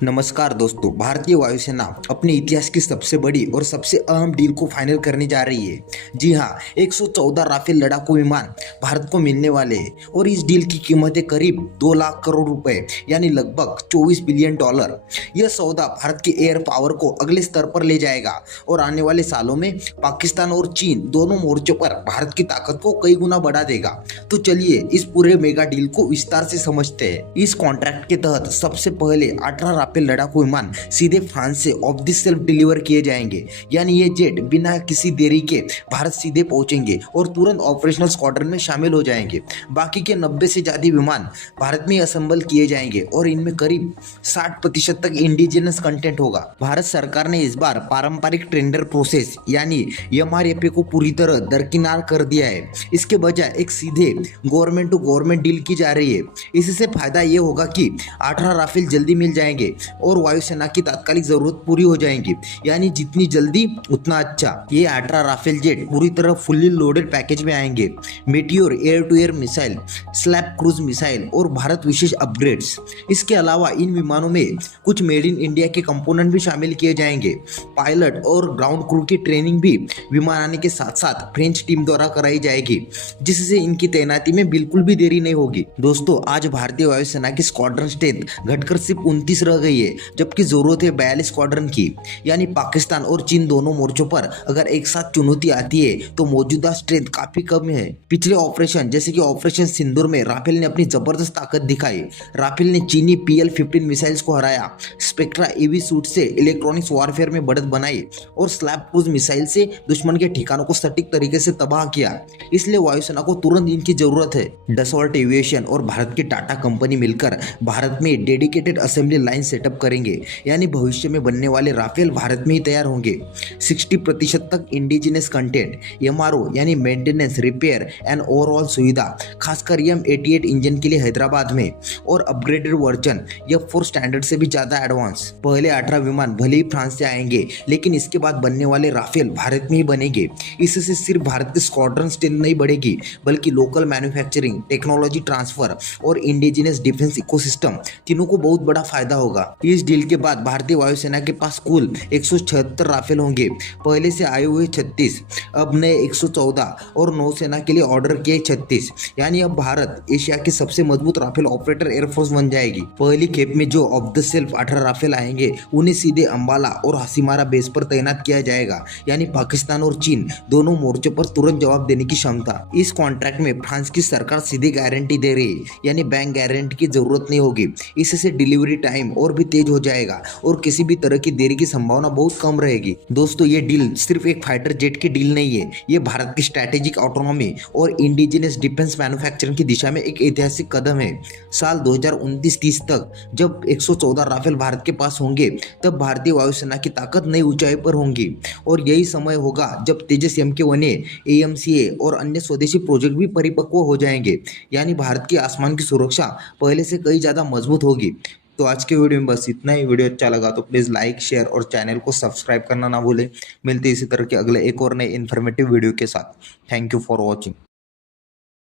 नमस्कार दोस्तों। भारतीय वायुसेना अपने इतिहास की सबसे बड़ी और सबसे अहम डील को फाइनल करने जा रही है। जी हाँ, 114 राफेल लड़ाकू विमान भारत को मिलने वाले हैं और इस डील की कीमत है करीब 2 लाख करोड़ रुपए, यानी लगभग 24 बिलियन डॉलर। यह सौदा भारत के एयर पावर को अगले स्तर पर ले जाएगा और आने वाले सालों में पाकिस्तान और चीन दोनों मोर्चों पर भारत की ताकत को कई गुना बढ़ा देगा। तो चलिए इस पूरे मेगा डील को विस्तार से समझते हैं। इस कॉन्ट्रैक्ट के तहत सबसे पहले 18 राफेल लड़ाकू विमान सीधे फ्रांस से ऑफ द सेल्फ डिलीवर किए जाएंगे, यानी ये जेट बिना किसी देरी के भारत सीधे पहुंचेंगे और तुरंत ऑपरेशनल स्क्वाड्रन में शामिल हो जाएंगे। बाकी के 90 से ज्यादा विमान भारत में असेंबल किए जाएंगे और इनमें करीब 60% तक इंडिजिनस कंटेंट होगा। भारत सरकार ने इस बार पारंपरिक टेंडर प्रोसेस यानी एमआरएफए को पूरी तरह दरकिनार कर दिया है। इसके बजाय एक सीधे गवर्नमेंट टू गवर्नमेंट डील की जा रही है। इससे फायदा ये होगा कि 18 राफेल जल्दी मिल जाएंगे और वायुसेना की तात्कालिक जरूरत पूरी हो जाएगी, यानी जितनी जल्दी उतना अच्छा। ये 18 राफेल जेट पूरी तरह फुल्ली लोडेड पैकेज में आएंगे। Meteor air to air missile, SCALP cruise missile और भारत विशेष अपग्रेड्स। इसके अलावा इन विमानों में कुछ मेड इन इंडिया के कंपोनेंट भी शामिल किए जाएंगे। पायलट और ग्राउंड क्रू की ट्रेनिंग भी विमान आने के साथ साथ फ्रेंच टीम द्वारा कराई जाएगी, जिससे इनकी तैनाती में बिल्कुल भी देरी नहीं होगी। दोस्तों, आज भारतीय वायुसेना की स्क्वाड्रन स्ट्रेंथ घटकर सिर्फ 29 रह गई है, जबकि जरूरत है 42 स्क्वाड्रन की। यानी पाकिस्तान और चीन दोनों मोर्चों पर अगर एक साथ चुनौती आती है तो मौजूदा स्ट्रेंथ काफी कम है। पिछले ऑपरेशन जैसे कि ऑपरेशन सिंदूर में राफेल ने अपनी जबरदस्त ताकत दिखाई। राफेल ने चीनी PL-15 मिसाइल्स को हराया, स्पेक्ट्रा EV सूट से इलेक्ट्रॉनिक्स वॉरफेयर में बढ़त बनाई और स्लैप क्रूज मिसाइल से दुश्मन के ठिकानों को सटीक तरीके से तबाह किया। इसलिए वायुसेना को तुरंत इनकी जरूरत है। डसॉल्ट एविएशन और भारत की टाटा कंपनी मिलकर भारत में डेडिकेटेड असेंबली लाइन सेटअप करेंगे, यानी भविष्य में बनने वाले राफेल भारत में ही तैयार होंगे। 60% तक इंडिजिनस कंटेंट, MRO यानी मेंटेनेंस, रिपेयर एंड ओवरऑल सुविधा, खासकर M88 इंजन के लिए हैदराबाद में, और अपग्रेडेड वर्जन F4 स्टैंडर्ड से भी ज्यादा एडवांस। पहले 18 विमान भले ही फ्रांस से आएंगे, लेकिन इसके बाद बनने वाले राफेल भारत में ही बनेंगे। इससे सिर्फ भारत की स्क्वाड्रन स्ट्रेंथ नहीं बढ़ेगी, बल्कि लोकल मैन्युफैक्चरिंग, टेक्नोलॉजी ट्रांसफर और इंडिजिनस डिफेंस इकोसिस्टम तीनों को बहुत बड़ा फायदा होगा। इस डील के बाद भारतीय वायुसेना के पास कुल 176 राफेल होंगे। पहले से आए हुए 36, अब नए 114 और नौसेना के लिए ऑर्डर किए 36, यानी अब भारत एशिया की सबसे मजबूत राफेल ऑपरेटर एयरफोर्स बन जाएगी। पहली खेप में जो ऑफ द सेल्फ 18 राफेल आएंगे, उन्हें सीधे अंबाला और हसीमारा बेस पर तैनात किया जाएगा, यानी पाकिस्तान और चीन दोनों मोर्चों पर तुरंत जवाब देने की क्षमता। इस कॉन्ट्रैक्ट में फ्रांस की सरकार सीधी गारंटी दे रही है, यानी बैंक गारंटी की जरूरत नहीं होगी। इससे डिलीवरी टाइम और भी तेज हो जाएगा और किसी भी तरह की देरी की संभावना बहुत कम रहेगी। दोस्तों, ये डील सिर्फ एक फाइटर जेट की डील नहीं है, ये भारत की स्ट्रैटेजिक ऑटोनॉमी और इंडिजिनस डिफेंस मैन्युफैक्चरिंग की दिशा में एक ऐतिहासिक कदम है। साल 2029-30 तक जब 114 राफेल भारत के पास होंगे, तब भारतीय वायुसेना की ताकत नई ऊंचाई पर होंगी और यही समय होगा जब तेजस MK1A, AMCA और अन्य स्वदेशी प्रोजेक्ट भी परिपक्व हो जाएंगे, यानी भारत की आसमान की सुरक्षा पहले से कई ज्यादा मजबूत होगी। तो आज के वीडियो में बस इतना ही। वीडियो अच्छा लगा तो प्लीज़ लाइक, शेयर और चैनल को सब्सक्राइब करना ना भूलें। मिलते इसी तरह के अगले एक और नए इन्फॉर्मेटिव वीडियो के साथ। Thank you for watching.